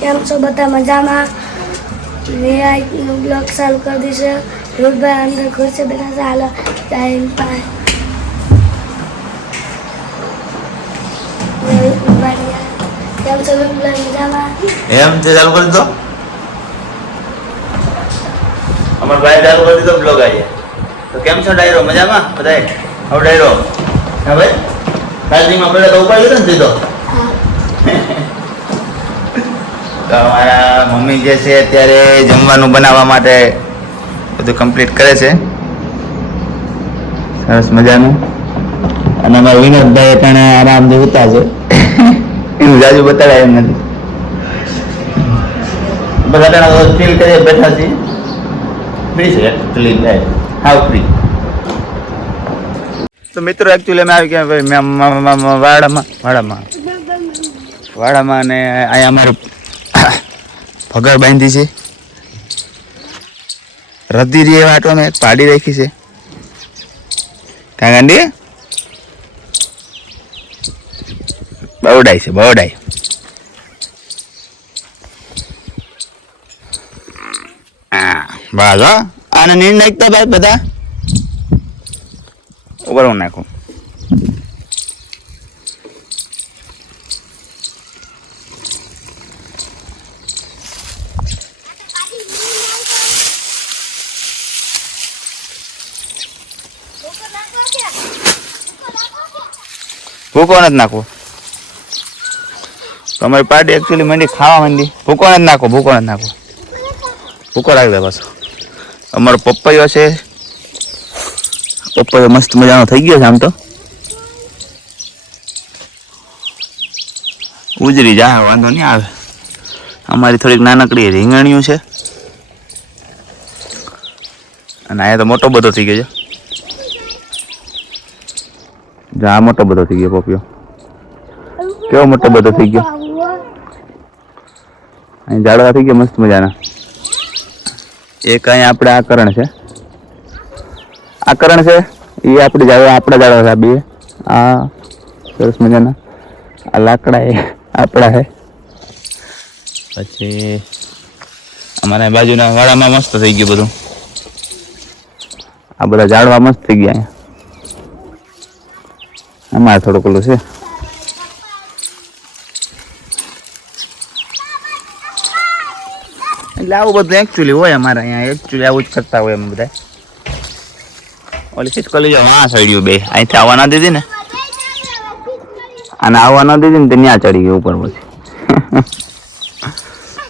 કેમ છો બધા મજામાં? મેં આજનો બ્લોગ ચાલુ કરી દીધો. રોડભાઈ અંદર ખુરશી બેઠા છે. હાલો ટાઈમ પાસ કેમ છો બધા મજામાં? એમ છે ચાલુ કરી દો. અમાર ભાઈ ચાલુ કરી દીધો બ્લોગ આજે. તો કેમ છો ડાયરો? મજામાં બધાય? હવે ડાયરો હા ભાઈ કાલજીમાં પહેલા તો ઉપાડી લીધો ને સીધો. તો અમારા મમ્મી જે છે અત્યારે જમવાનું બનાવવા માટે બધું કમ્પ્લીટ કરે છે. સરસ મજાનું. અને અમારા વિનોદભાઈ અટાણે આરામથી ઉતા છે. એનું જાજુ બતાડાય એમ નથી. બસ અટાણે ફીલ કરીએ બેઠા છીએ. ફ્રી છે એકચ્યુઅલી થાય હાવ ફ્રી. તો મિત્રો એકચ્યુઅલી અમે આવી ગયા ભાઈ વાડામાં અને અહીંયા અમારું પગાર બાંધી છે. રદ્દી એ વાટો મેં પાડી રાખી છે. કાં ગાંડી બવડાય છે બવડાય. હા બસ હો આને નીંદ નાખતા ભાઈ બધા ઉપર હું નાખું. ભૂકો નથી નાખવો. તમારી પાર્ટી એકચ્યુઅલી મંડી ખાવા માંડી. ભૂકો નથી નાખો ભૂકો નથી નાખવો. ભૂકો રાખી દે પાછો. અમારો પપૈયો છે. પપૈયો મસ્ત મજાનો થઈ ગયો છે આમ તો. ઉજરી જા વાંધો નહીં આવે. અમારી થોડીક નાનકડી રીંગણીયું છે. અને અહીંયા તો મોટો બધો થઈ ગયો છે. જા મોટો બધો થઈ ગયો પપૈયો. કેવો મોટો બધો થઈ ગયો. અહીં ઝાડવા થઈ ગયા મસ્ત મજાના. એક અહીંયા આપણે આકરણ છે. આકરણ છે એ આપણી આપણા ઝાડવા છે. બે આ સરસ મજાના. આ લાકડા એ આપણા છે. પછી અમારા બાજુના વાડામાં મસ્ત થઈ ગયું બધું. આ બધા ઝાડવા મસ્ત થઈ ગયા. અહીંયા અમારે થોડુંક ઓલું છે. એટલે આવું બધું એકચ્યુઅલી હોય અમારે અહીંયા. એકચ્યુઅલી આવું જ કરતા હોય અમે બધા. ઓલી ખીચકોલી જો હા ચડ્યું બે. અહીંથી આવવા ના દીધી ને અને આવવા ના દીધી ને તે ત્યાં ચડી ગયું ઉપર. પછી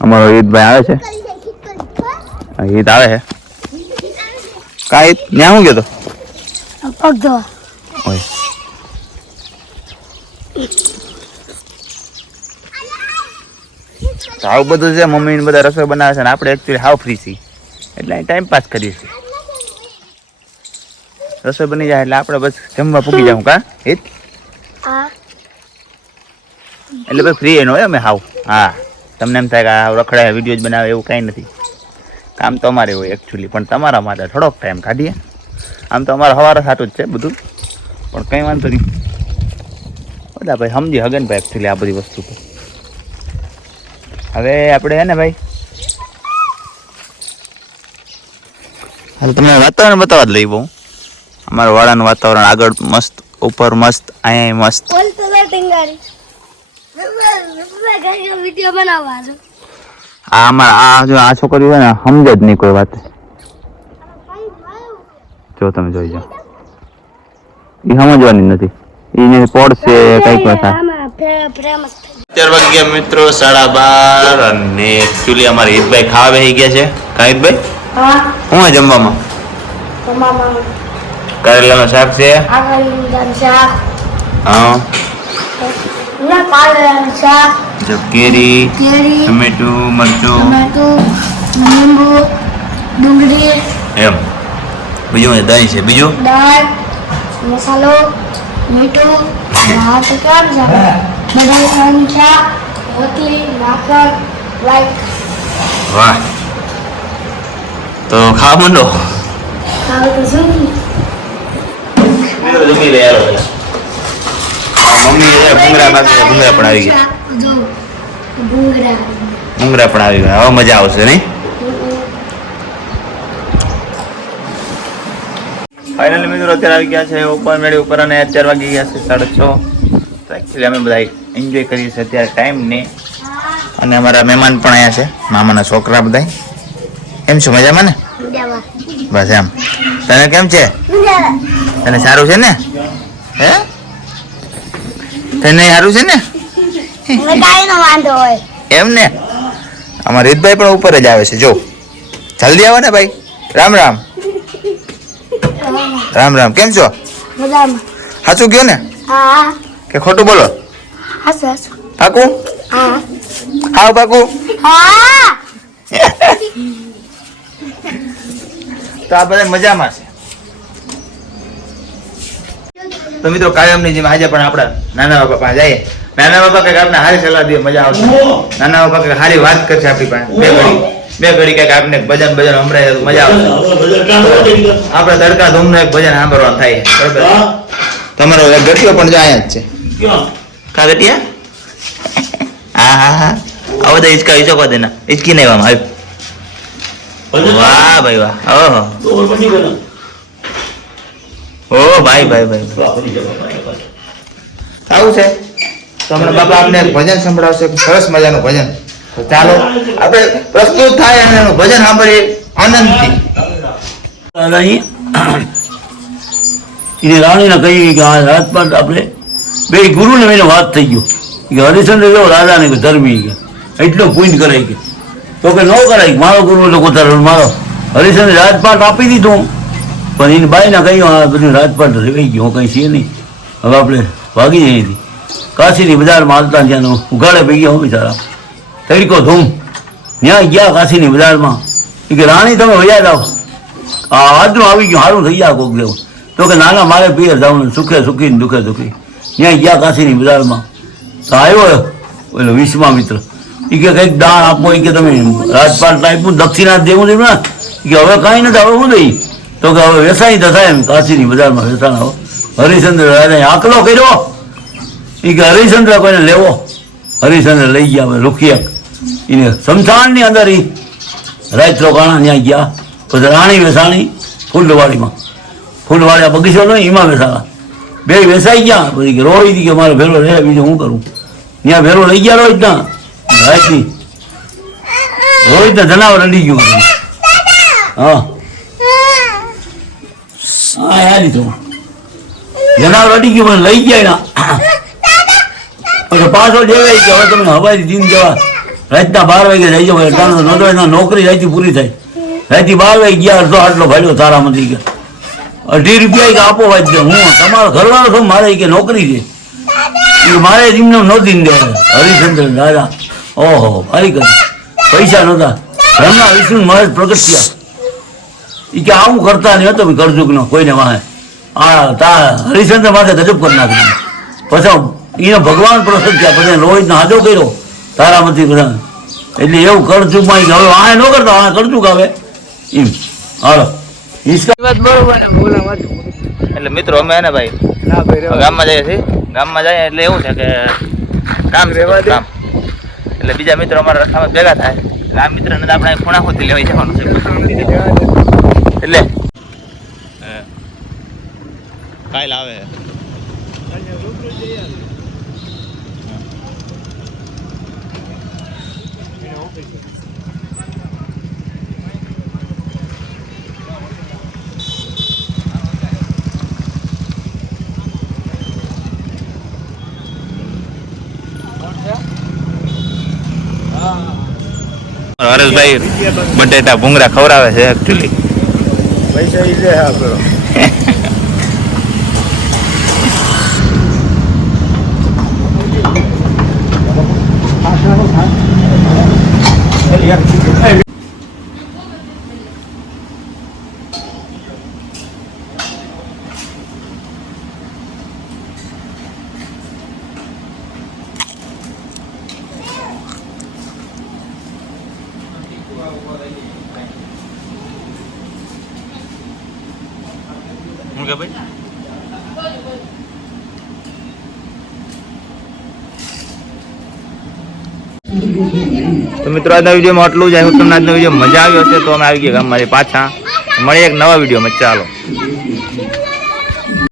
અમારો ઈદભાઈ આવે છે. ઈદ આવે છે કાંઈ ત્યાં શું ગયો તો પગ ધોવા. હોય તો આવું બધું છે. મમ્મી બધા રસોઈ બનાવે છે ને આપણે એકચ્યુઅલી હાવ ફ્રી છીએ એટલે અહીં ટાઈમ પાસ કરીએ છીએ. રસોઈ બની જાય એટલે આપણે બસ જમવા પૂકી જાઉં કા હિત. એટલે ભાઈ ફ્રી એનો હોય અમે હાવ. હા તમને એમ થાય કે આ રખડાય વિડીયો જ બનાવે એવું કાંઈ નથી. કામ તો અમારે હોય એકચ્યુઅલી પણ તમારા માટે થોડોક ટાઈમ કાઢીએ. આમ તો અમારે સવારે સાચું જ છે બધું પણ કંઈ વાંધો નહીં. બધા ભાઈ સમજી હગે ને ભાઈ એકચ્યુઅલી આ બધી વસ્તુ તો. હવે આપણે હે ને ભાઈ તમને વાતાવરણ બતાવવા જ લઈ બહુ. અમારા વાડાનું વાતાવરણ આગળ મસ્ત ઉપર મસ્ત અહીંયા મસ્ત. વિડીયો બનાવવા છે. આ અમારા આ જો આ છોકરી હોય ને સમજે જ નહીં કોઈ વાત. જો તમે જોઈ જાઓ એ સમજવાની નથી. એને પોડશે કઈક વાત. 11 વાગ્યા મિત્રો 12:30 અને એકચ્યુઅલી અમારે ઈદભાઈ ખાવા બેસી ગયા છે. કા ઈદભાઈ હું જમવામાં કરેલાનું શાક છે. હા જો કેરી ટમેટું મરચું લીંબુ ડુંગળી એમ. બીજું દહીં છે. બીજું દાળ મસાલો મીઠું ભાત કેમ છે બટાકાનું શાક રોટલી માખણ લાઈક. વાહ તો ખાવા માંડો. ખાવ તો શું જમી લે યાર. મમ્મી ભૂંગરા માંગે. ભૂંગરા પણ આવી ગયા. જો ભૂંગરા ભૂંગરા પણ આવી ગયા. હવે મજા આવશે નહીં? ફાઇનલી મિત્રો અત્યારે આવી ગયા છે ઉપર મેળી ઉપર અને 4 વાગી ગયા છે 6:30. તો એકચ્યુઅલી અમે બધા એન્જોય કરીએ છીએ અત્યારે ટાઈમને. અને અમારા મહેમાન પણ અહીંયા છે, મામાના છોકરા બધા. કેમ છો? મજામાં ને? બસ એમ. તને કેમ છે? તને સારું છે ને? હે તને સારું છે ને? એમ ને? અમારા રીતભાઈ પણ ઉપર જ આવે છે. જો જલ્દી આવો ને ભાઈ. રામ રામ. રામ રામ. કેમ છો? સાચું કયો ને કે ખોટું બોલો? પાકું? હાવ પાકું? તો આ બધા મજામાં છે. તો મિત્રો કાયમની જેમ આજે પણ આપણા નાના બાપા પાસે જઈએ. નાના બાપા કંઈક આપણે સારી સલાહ દે, મજા આવશે. નાના બાપા કંઈક સારી વાત કરશે આપણી પાસે. બે ઘડી કંઈક આપણે ભજન સંભળાય તો મજા આવશે. આપણે તડકા ધૂમનો એક ભજન સાંભળવાનું થાય. બરોબર? તમારો ગટિયો પણ જાય જ છે. કા ગટિયા? હા હા હા. આવો તો હિચકા હિચકો દેના. હિચકી નહીં આમ. વાહ ભાઈ વાહ. ઓહો ઓ ભાઈ ભાઈ ભાઈ આવું છે. તો હમણાં બાપા આપને ભજન સંભળાવશે, સરસ મજાનું ભજન. તો ચાલો આપણે પ્રસ્તુત થાય અને એનું ભજન સાંભળીએ આનંદથી. એને રાણીને કહી કે આ રાજપાટ આપણે બે ગુરુને એને વાત થઈ ગયો કે હરિશ્ચંદ્ર જો રાજાને કે ધર્મી કે એટલો પુણ્ય કરાય કે તો કે ન કરાય. મારો ગુરુ એટલે કોતારો મારો હરિશ્ચંદ્ર રાજપાટ આપી દીધું, પણ એને બાઈને કહ્યું આ બધું રાજપાટ રહી ગયું, કંઈ છે નહીં, હવે આપણે ભાગી જઈએ હતી. કાશીની બજારમાં હાલતા ત્યાં ઉઘાડે પી ગયા. હું બિચારા તડકો ધૂમ ત્યાં ગયા કાશીની બજારમાં. એ કે રાણી તમે વયા જાઓ, આ આજનું આવી ગયું, સારું થઈ ગયા કોક જેવું. તો કે નાના મારે પિયર જવાનું, સુખે સુખી ને દુઃખે દુઃખી. ત્યાં ગયા કાશીની બજારમાં. તો આવ્યો ઓલો વિશ્વામિત્ર. એ કે કંઈક દાન આપો, એ કે તમે રાજપાટ આપ્યું, દક્ષિણા દેવું છે ને, કે હવે કાંઈ નથી, હવે શું દઈ? તો કે હવે વેસાઈ તો થાય એમ કાશીની બજારમાં વેસાણા. હરિશ્ચંદ્ર રાજાએ આકલો કર્યો. એ કે હરિશ્ચંદ્ર કોઈને લેવો. હરિશ્ચંદ્ર લઈ ગયા લુખિયા એને સમસાણની અંદર. એ રાત રોકાણા ત્યાં ગયા. પછી રાણી વેસાણી ફૂલવાડીમાં. ફૂલવાળા બગીચો નહીં એમાં વેસાણા. બે વેસાઈ ગયા. પછી કે રોહિત કે મારો ભેરો રહે, બીજું શું કરું? ત્યાં ભેરો લઈ ગયા રોહિતના. રાતની રોહિતને જનાવર અડી ગયું. હા હા યાદ તો જનાવર અડી ગયું, મને લઈ ગયા એના. પછી પાછો જેવાય કે હવે તમને હવાઈ દિન જવા રાતના 12 વાગે જઈ જાવ. નોકરી રાતથી પૂરી થાય. રાતથી 12 વાગે ગયા. અડધો આટલો ભાડ્યો તારામાંથી ગયા. 18 રૂપિયા કે આપો વાંચ. હું તમારો ઘરવાળો છું, મારે કે નોકરી છે, મારે એમને નહોતી ને દેવા. હરિશ્ચંદ્ર દાદા ઓહો ભારી કરી પૈસા નહોતા. બ્રહ્મા વિષ્ણુ મહારાજ પ્રગટ થયા. એ કે આવું કરતા નહીં હતો કરજુક નો કોઈને વાહે. આ તા હરિશ્ચંદ્ર માથે ગજબ કરી નાખ્યું. પછી એને ભગવાન પ્રસન્ન થયા. પછી રોહિતને હાજો કર્યો તારામાંથી બધા. એટલે એવું કરજુકમાં હવે વાહે ન કરતા, વાહે કરજુક આવે એમ. હાલો એટલે મિત્રો અમે ને ભાઈ ગામમાં જઈએ છીએ. ગામમાં જાય એટલે એવું છે કે કામ રહેવા દે. એટલે બીજા મિત્રો અમારા રસ્તામાં ભેગા થાય. આ મિત્ર ને આપણે ખૂણા ખોતી લેવાઈ જવાનું છે. એટલે કાલ આવે હરેશભાઈ બટેટા ભૂંગરા ખવડાવે છે એકચ્યુઅલી. પૈસા ઈ લે આપણો. હું કે ભાઈ તો મિત્રો આજના વિડીયોમાં આટલું જ. હું તમને આજનો વિડીયો મજા આવ્યો હશે તો અમે આવી ગયા ગામમાંથી પાછા મળીએ એક નવા વિડીયોમાં. ચાલો.